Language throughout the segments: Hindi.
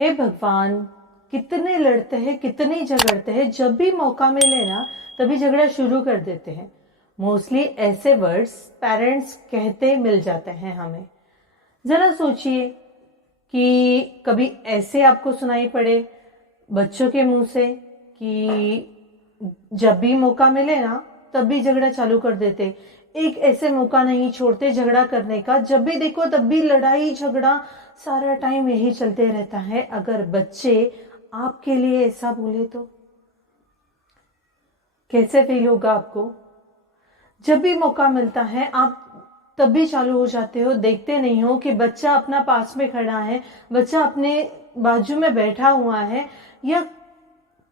हे भगवान, कितने लड़ते हैं, कितने झगड़ते हैं। जब भी मौका मिले ना तभी झगड़ा शुरू कर देते हैं। मोस्टली ऐसे वर्ड्स पेरेंट्स कहते मिल जाते हैं हमें। जरा सोचिए कि कभी ऐसे आपको सुनाई पड़े बच्चों के मुंह से कि जब भी मौका मिले ना तब भी झगड़ा चालू कर देते। एक ऐसे मौका नहीं छोड़ते झगड़ा करने का। जब भी देखो तब भी लड़ाई झगड़ा, सारा टाइम यही चलते रहता है। अगर बच्चे आपके लिए ऐसा बोले तो कैसे फील होगा आपको? जब भी मौका मिलता है आप तब भी चालू हो जाते हो। देखते नहीं हो कि बच्चा अपना पास में खड़ा है, बच्चा अपने बाजू में बैठा हुआ है, या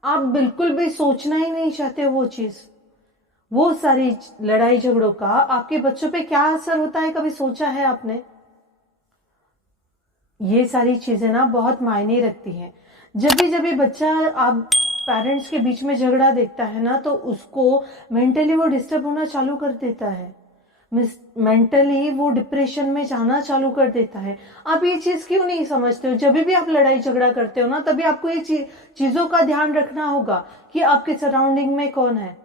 आप बिल्कुल भी सोचना ही नहीं चाहते हो वो चीज। वो सारी लड़ाई झगड़ों का आपके बच्चों पे क्या असर होता है, कभी सोचा है आपने? ये सारी चीजें ना बहुत मायने रखती हैं। जब भी बच्चा आप पेरेंट्स के बीच में झगड़ा देखता है ना तो उसको मेंटली वो डिस्टर्ब होना चालू कर देता है। मेंटली वो डिप्रेशन में जाना चालू कर देता है। आप ये चीज क्यों नहीं समझते हो? जब भी आप लड़ाई झगड़ा करते हो ना तभी आपको ये चीजों का ध्यान रखना होगा कि आपके सराउंडिंग में कौन है।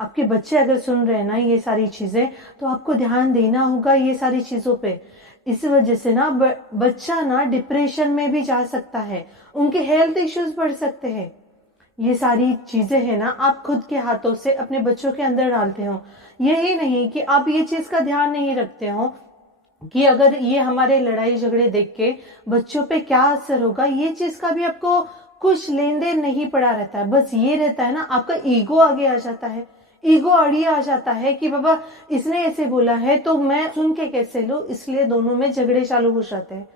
आपके बच्चे अगर सुन रहे हैं ना ये सारी चीजें, तो आपको ध्यान देना होगा ये सारी चीजों पे। इस वजह से ना बच्चा ना डिप्रेशन में भी जा सकता है, उनके हेल्थ इश्यूज बढ़ सकते हैं। ये सारी चीजें है ना आप खुद के हाथों से अपने बच्चों के अंदर डालते हो। यही नहीं कि आप ये चीज का ध्यान नहीं रखते हो कि अगर ये हमारे लड़ाई झगड़े देख के बच्चों पे क्या असर होगा, ये चीज का भी आपको कुछ लेन देन नहीं पड़ा रहता है। बस ये रहता है ना आपका ईगो आगे आ जाता है, ईगो अड़ी आ जाता है कि बाबा इसने ऐसे बोला है तो मैं सुन के कैसे लूं, इसलिए दोनों में झगड़े चालू हो जाते हैं।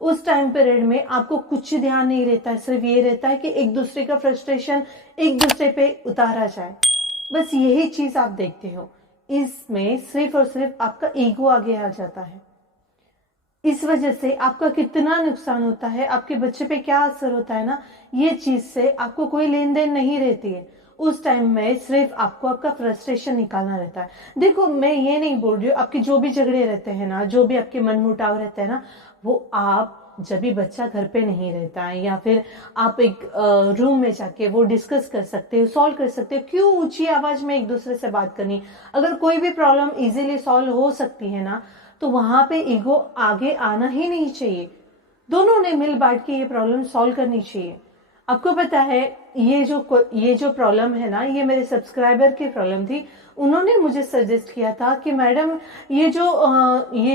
उस टाइम पीरियड में आपको कुछ ध्यान नहीं रहता है, सिर्फ ये रहता है कि एक दूसरे का फ्रस्ट्रेशन एक दूसरे पे उतारा जाए। बस यही चीज आप देखते हो। इसमें सिर्फ और सिर्फ आपका ईगो आगे आ जाता है। इस वजह से आपका कितना नुकसान होता है, आपके बच्चे पे क्या असर होता है ना, ये चीज से आपको कोई लेन देन नहीं रहती है। उस टाइम में सिर्फ आपको आपका फ्रस्ट्रेशन निकालना रहता है। देखो मैं ये नहीं बोल रही हूँ आपके जो भी झगड़े रहते हैं ना, जो भी आपके मनमुटाव रहते हैं ना, वो आप जब भी बच्चा घर पे नहीं रहता है या फिर आप एक रूम में जाके वो डिस्कस कर सकते हो, सॉल्व कर सकते हो। क्यों ऊंची आवाज में एक दूसरे से बात करनी? अगर कोई भी प्रॉब्लम इजीली सॉल्व हो सकती है ना तो वहां पे ईगो आगे आना ही नहीं चाहिए। दोनों ने मिल बांट के ये प्रॉब्लम सॉल्व करनी चाहिए। आपको पता है ये जो प्रॉब्लम है ना, ये मेरे सब्सक्राइबर की प्रॉब्लम थी। उन्होंने मुझे सजेस्ट किया था कि मैडम ये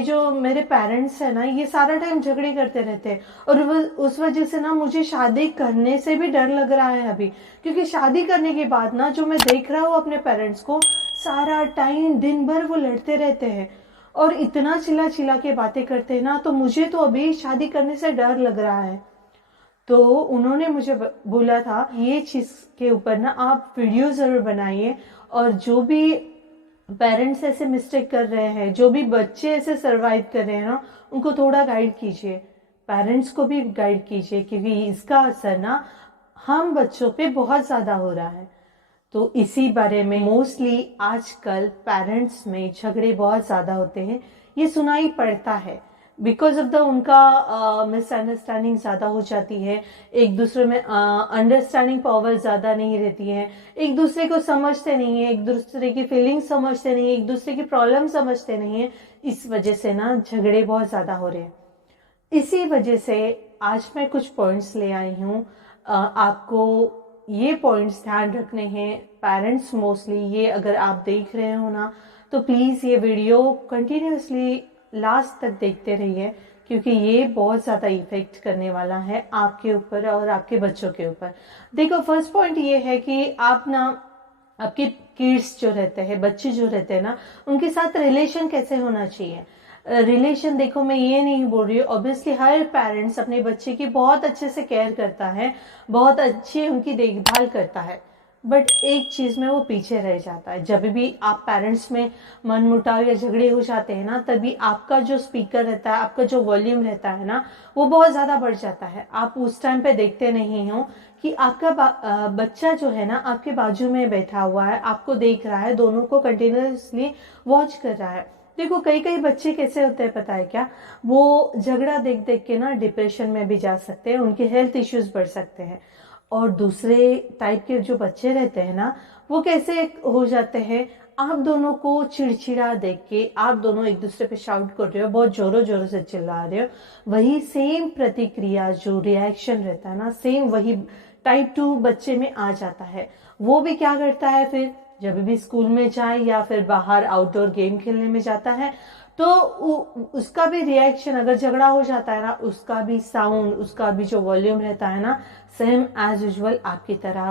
जो मेरे पेरेंट्स है ना, ये सारा टाइम झगड़े करते रहते हैं और उस वजह से ना मुझे शादी करने से भी डर लग रहा है अभी। क्योंकि शादी करने के बाद ना जो मैं देख रहा हूँ अपने पेरेंट्स को, सारा टाइम दिन भर वो लड़ते रहते हैं और इतना चिल्ला चिल्ला के बातें करते हैं ना, तो मुझे तो अभी शादी करने से डर लग रहा है। तो उन्होंने मुझे बोला था ये चीज के ऊपर ना आप वीडियो जरूर बनाइए, और जो भी पेरेंट्स ऐसे मिस्टेक कर रहे हैं, जो भी बच्चे ऐसे सरवाइव कर रहे हैं ना, उनको थोड़ा गाइड कीजिए, पेरेंट्स को भी गाइड कीजिए, क्योंकि इसका असर ना हम बच्चों पे बहुत ज्यादा हो रहा है। तो इसी बारे में मोस्टली आजकल पेरेंट्स में झगड़े बहुत ज्यादा होते हैं, ये सुनाई पड़ता है। बिकॉज ऑफ द उनका मिसअंडरस्टैंडिंग ज्यादा हो जाती है, एक दूसरे में अंडरस्टैंडिंग पावर ज्यादा नहीं रहती है, एक दूसरे को समझते नहीं है, एक दूसरे की फीलिंग समझते नहीं है, एक दूसरे की प्रॉब्लम समझते नहीं है। इस वजह से ना झगड़े बहुत ज्यादा हो रहे हैं। इसी वजह से आज मैं कुछ पॉइंट्स ले आई हूँ। आपको ये पॉइंट्स ध्यान रखने हैं। पेरेंट्स मोस्टली ये अगर आप देख रहे हो ना तो प्लीज ये वीडियो कंटिन्यूअसली लास्ट तक देखते रहिए, क्योंकि ये बहुत ज्यादा इफेक्ट करने वाला है आपके ऊपर और आपके बच्चों के ऊपर। देखो फर्स्ट पॉइंट ये है कि आप ना आपके किड्स जो रहते हैं, बच्चे जो रहते हैं ना, उनके साथ रिलेशन कैसे होना चाहिए। रिलेशन देखो मैं ये नहीं बोल रही हूँ, ऑब्वियसली हर पेरेंट्स अपने बच्चे की बहुत अच्छे से केयर करता है, बहुत अच्छी उनकी देखभाल करता है, बट एक चीज में वो पीछे रह जाता है। जब भी आप पेरेंट्स में मनमुटाव या झगड़े हो जाते हैं ना, तभी आपका जो स्पीकर रहता है, आपका जो वॉल्यूम रहता है ना, वो बहुत ज्यादा बढ़ जाता है। आप उस टाइम पे देखते नहीं हो कि आपका बच्चा जो है ना आपके बाजू में बैठा हुआ है, आपको देख रहा है, दोनों को कंटिन्यूअसली वॉच कर रहा है। देखो कई कई बच्चे कैसे होते हैं पता है क्या, वो झगड़ा देख देख के ना डिप्रेशन में भी जा सकते हैं, उनके हेल्थ इश्यूज बढ़ सकते हैं। और दूसरे टाइप के जो बच्चे रहते हैं ना, वो कैसे हो जाते हैं, आप दोनों को चिड़चिड़ा देख के आप दोनों एक दूसरे पे शाउट कर रहे हो, बहुत जोरों जोरों से चिल्ला रहे हो, वही सेम प्रतिक्रिया जो रिएक्शन रहता है ना, सेम वही टाइप 2 बच्चे में आ जाता है। वो भी क्या करता है फिर, जब भी स्कूल में जाए या फिर बाहर आउटडोर गेम खेलने में जाता है, तो उसका भी रिएक्शन, अगर झगड़ा हो जाता है ना, उसका भी साउंड, उसका भी जो वॉल्यूम रहता है ना, सेम एज यूजुअल आपकी तरह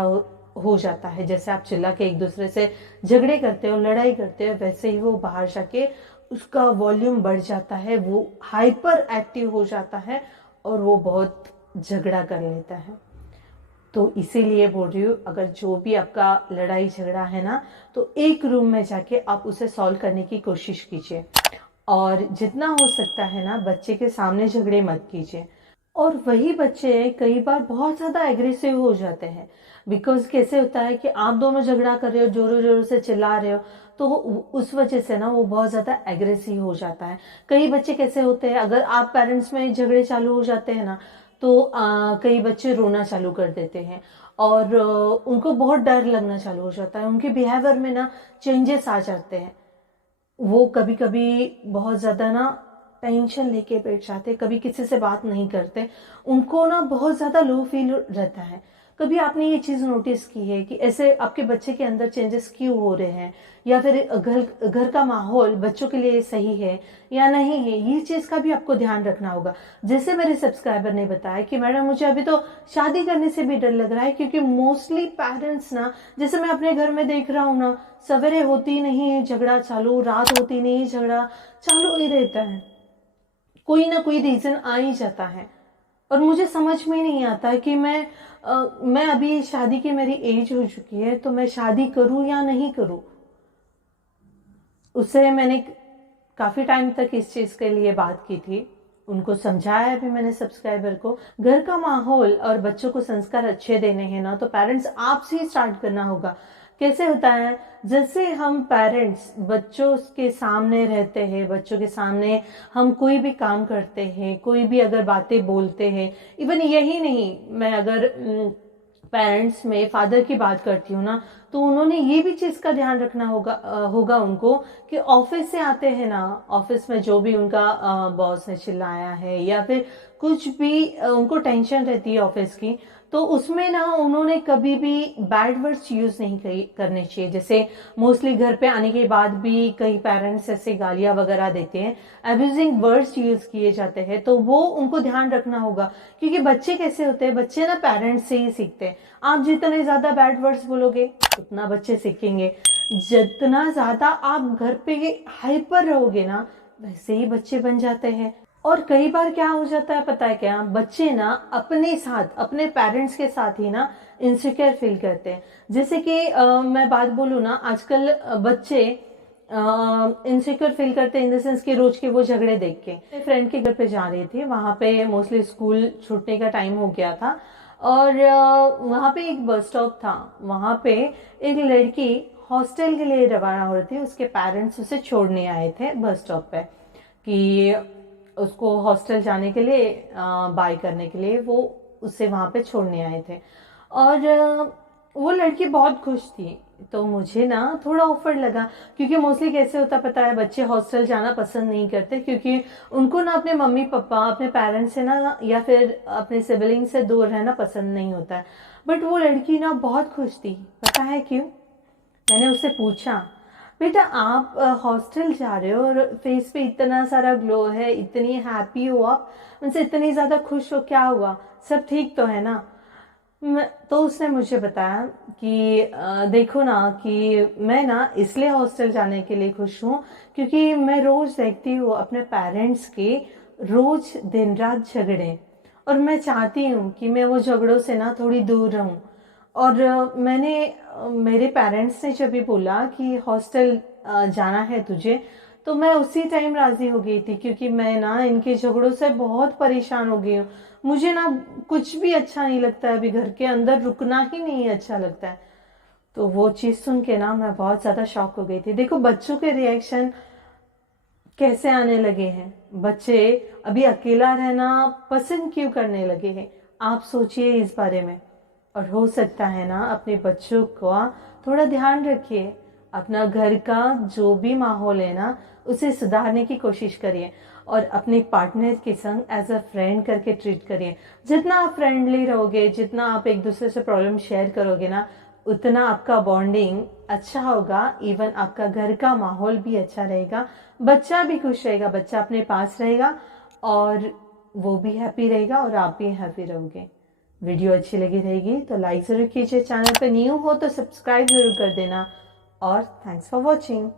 हो जाता है। जैसे आप चिल्ला के एक दूसरे से झगड़े करते हो, लड़ाई करते हो, वैसे ही वो बाहर जाके उसका वॉल्यूम बढ़ जाता है, वो हाइपर एक्टिव हो जाता है और वो बहुत झगड़ा कर लेता है। तो इसीलिए बोल रही हूँ, अगर जो भी आपका लड़ाई झगड़ा है ना, तो एक रूम में जाके आप उसे सॉल्व करने की कोशिश कीजिए, और जितना हो सकता है ना बच्चे के सामने झगड़े मत कीजिए। और वही बच्चे कई बार बहुत ज्यादा एग्रेसिव हो जाते हैं, बिकॉज कैसे होता है कि आप दोनों झगड़ा कर रहे हो, जोरों जोरों से चिल्ला रहे हो, तो उस वजह से ना वो बहुत ज्यादा एग्रेसिव हो जाता है। कई बच्चे कैसे होते हैं, अगर आप पेरेंट्स में झगड़े चालू हो जाते हैं ना, तो कई बच्चे रोना चालू कर देते हैं, और उनको बहुत डर लगना चालू हो जाता है, उनके बिहेवियर में ना चेंजेस आ जाते हैं। वो कभी कभी बहुत ज्यादा ना टेंशन लेके बैठ जाते, कभी किसी से बात नहीं करते, उनको ना बहुत ज्यादा लो फील रहता है। कभी आपने ये चीज नोटिस की है कि ऐसे आपके बच्चे के अंदर चेंजेस क्यों हो रहे हैं, या फिर घर घर का माहौल बच्चों के लिए सही है या नहीं है, ये चीज का भी आपको ध्यान रखना होगा। जैसे मेरे सब्सक्राइबर ने बताया कि मैडम मुझे अभी तो शादी करने से भी डर लग रहा है, क्योंकि मोस्टली पेरेंट्स ना, जैसे मैं अपने घर में देख रहा हूँ ना, सवेरे होती नहीं है झगड़ा चालू, रात होती नहीं है झगड़ा चालू ही रहता है, कोई ना कोई रीजन आ ही जाता है। और मुझे समझ में नहीं आता कि मैं अभी शादी की मेरी एज हो चुकी है, तो मैं शादी करूं या नहीं करूं। उससे मैंने काफी टाइम तक इस चीज के लिए बात की थी, उनको समझाया भी मैंने सब्सक्राइबर को। घर का माहौल और बच्चों को संस्कार अच्छे देने हैं ना, तो पेरेंट्स आपसे ही स्टार्ट करना होगा। कैसे होता है, जैसे हम पेरेंट्स बच्चों के सामने रहते हैं, बच्चों के सामने हम कोई भी काम करते हैं, कोई भी अगर बातें बोलते हैं, इवन यही नहीं, मैं अगर पेरेंट्स में फादर की बात करती हूँ ना, तो उन्होंने ये भी चीज का ध्यान रखना होगा उनको, कि ऑफिस से आते हैं ना, ऑफिस में जो भी उनका बॉस ने चिल्लाया है या फिर कुछ भी उनको टेंशन रहती है ऑफिस की, तो उसमें ना उन्होंने कभी भी बैड वर्ड्स यूज नहीं करने चाहिए। जैसे मोस्टली घर पे आने के बाद भी कई पेरेंट्स ऐसे गालियां वगैरह देते हैं, अब्यूजिंग वर्ड्स यूज किए जाते हैं, तो वो उनको ध्यान रखना होगा। क्योंकि बच्चे कैसे होते हैं, बच्चे ना पेरेंट्स से ही सीखते हैं। आप जितने ज्यादा बैड वर्ड्स बोलोगे उतना बच्चे सीखेंगे, जितना ज्यादा आप घर पे हाइपर रहोगे ना, वैसे ही बच्चे बन जाते हैं। और कई बार क्या हो जाता है पता है क्या, बच्चे ना अपने साथ, अपने पेरेंट्स के साथ ही ना इनसिक्योर फील करते हैं। जैसे कि मैं बात बोलूँ ना, आजकल बच्चे इनसिक्योर फील करते हैं इन द सेंस कि रोज के वो झगड़े देख के। फ्रेंड के घर पे जा रही थी, वहां पे मोस्टली स्कूल छूटने का टाइम हो गया था, और वहां पे एक बस स्टॉप था, वहां पे एक लड़की हॉस्टल के लिए रवाना हो रही थी, उसके पेरेंट्स उसे छोड़ने आए थे बस स्टॉप पे, कि उसको हॉस्टल जाने के लिए बाय करने के लिए वो उसे वहां पे छोड़ने आए थे। और वो लड़की बहुत खुश थी, तो मुझे ना थोड़ा ऑफर लगा, क्योंकि मोस्टली कैसे होता पता है, बच्चे हॉस्टल जाना पसंद नहीं करते, क्योंकि उनको ना अपने मम्मी पापा, अपने पेरेंट्स से ना या फिर अपने सिबलिंग से दूर रहना पसंद नहीं होता है। बट वो लड़की ना बहुत खुश थी, पता है क्यों? मैंने उससे पूछा, बेटा आप हॉस्टल जा रहे हो और फेस पे इतना सारा ग्लो है, इतनी हैप्पी हो आप, उनसे इतनी ज्यादा खुश हो, क्या हुआ, सब ठीक तो है ना? तो उसने मुझे बताया कि देखो ना, कि मैं ना इसलिए हॉस्टल जाने के लिए खुश हूँ क्योंकि मैं रोज देखती हूँ अपने पेरेंट्स के रोज दिन रात झगड़े, और मैं चाहती हूँ कि मैं वो झगड़ों से ना थोड़ी दूर रहूं। और मेरे पेरेंट्स ने जब भी बोला कि हॉस्टल जाना है तुझे, तो मैं उसी टाइम राजी हो गई थी, क्योंकि मैं ना इनके झगड़ों से बहुत परेशान हो गई हूँ। मुझे ना कुछ भी अच्छा नहीं लगता है, अभी घर के अंदर रुकना ही नहीं अच्छा लगता है। तो वो चीज सुन के ना मैं बहुत ज्यादा शॉक हो गई थी। देखो बच्चों के रिएक्शन कैसे आने लगे हैं? बच्चे अभी अकेला रहना पसंद क्यों करने लगे हैं? आप सोचिए इस बारे में। और हो सकता है ना, अपने बच्चों का थोड़ा ध्यान रखिए। अपना घर का जो भी माहौल है ना, उसे सुधारने की कोशिश करिए और अपने पार्टनर के संग एज अ फ्रेंड करके ट्रीट करिए। जितना आप फ्रेंडली रहोगे, जितना आप एक दूसरे से प्रॉब्लम शेयर करोगे ना, उतना आपका बॉन्डिंग अच्छा होगा। इवन आपका घर का माहौल भी अच्छा रहेगा, बच्चा भी खुश रहेगा, बच्चा अपने पास रहेगा और वो भी हैप्पी रहेगा और आप भी हैप्पी रहोगे। वीडियो अच्छी लगी रहेगी तो लाइक ज़रूर कीजिए। चैनल पर न्यू हो तो सब्सक्राइब ज़रूर कर देना और थैंक्स फॉर वॉचिंग।